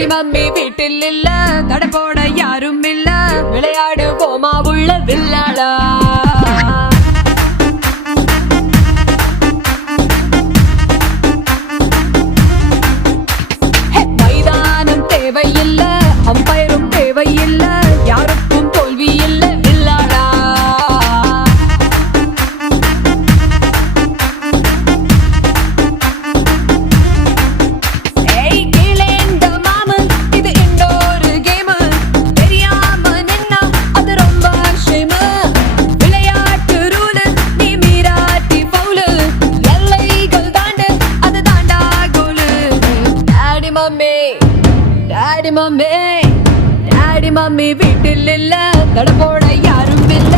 Daddy mummy வீட்டில் இல்ல, தட போட யாரும் இல்ல, விளையாடு போமா உள்ள வில்லாடா. மைதானம் தேவையில்ல, அம்பயரும் தேவையில்ல, யாருக்கும் தோல்வி இல்ல வில்லாடா. டாடி மம்மி வீட்டில் இல்ல, தட போட யாரும் இல்ல,